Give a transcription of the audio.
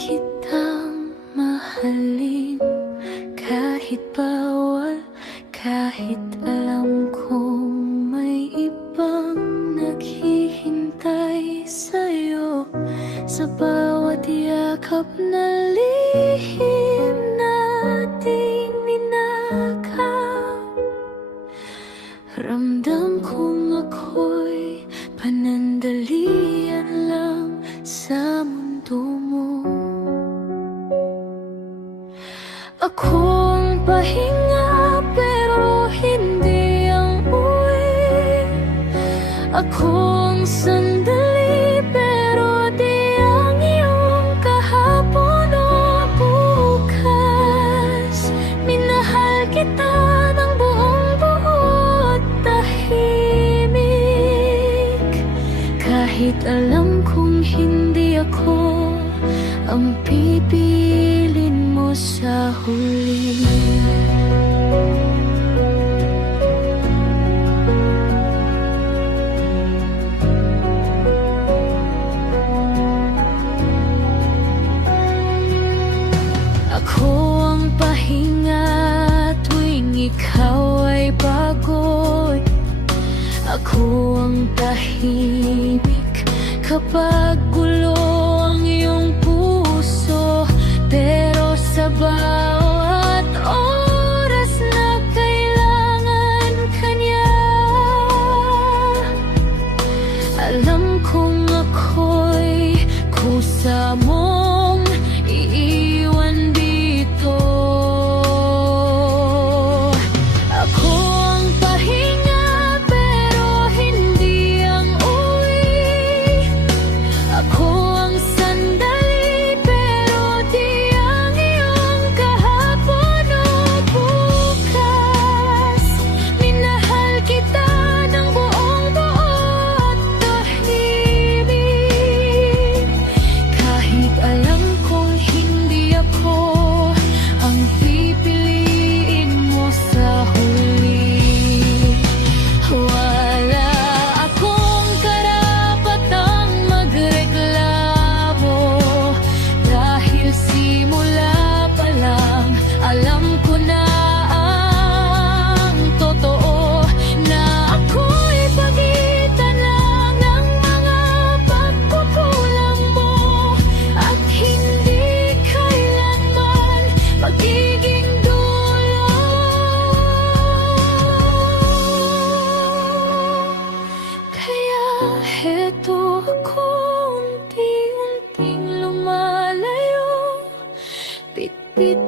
kitang mahalin, kahit bawal, kahit alam kong may ibang naghihintay sa'yo. Sa bawat yakap na lihim nating ninakaw, ramdam kong ako'y panandalian lang sa mundo mo. Akong pahinga pero hindi ang uwi, akong sandali pero di ang iyong kahapon o bukas. Minahal kita ng buong buot tahimik, kahit alam kong hindi ako ang pipilin mo sa huli. Ako ang pahinga tuwing ikaw ay pagod. Ako ang tahimik kapag gulo ang iyong puso. Pero sa bawat oras na kailangan ka niya, alam kong ako'y kusa mong iiwan dito. Ako ang pahinga pero hindi ang uwi, ako ang sandali pero di ang iyong kahapon o bukas. Minahal kita ng buong buot tahimik, kahit alam kong hindi ako ang pipiliin mo sa huli. Wala akong karapatang magreklamo, dahil simula pa lang alam ko na ang totoo, na ako'y pagitan lang ng mga pagkukulang mo, at hindi kailanman magiging dulo. Kaya heto ako, unti-unting lumalayo, bit-bit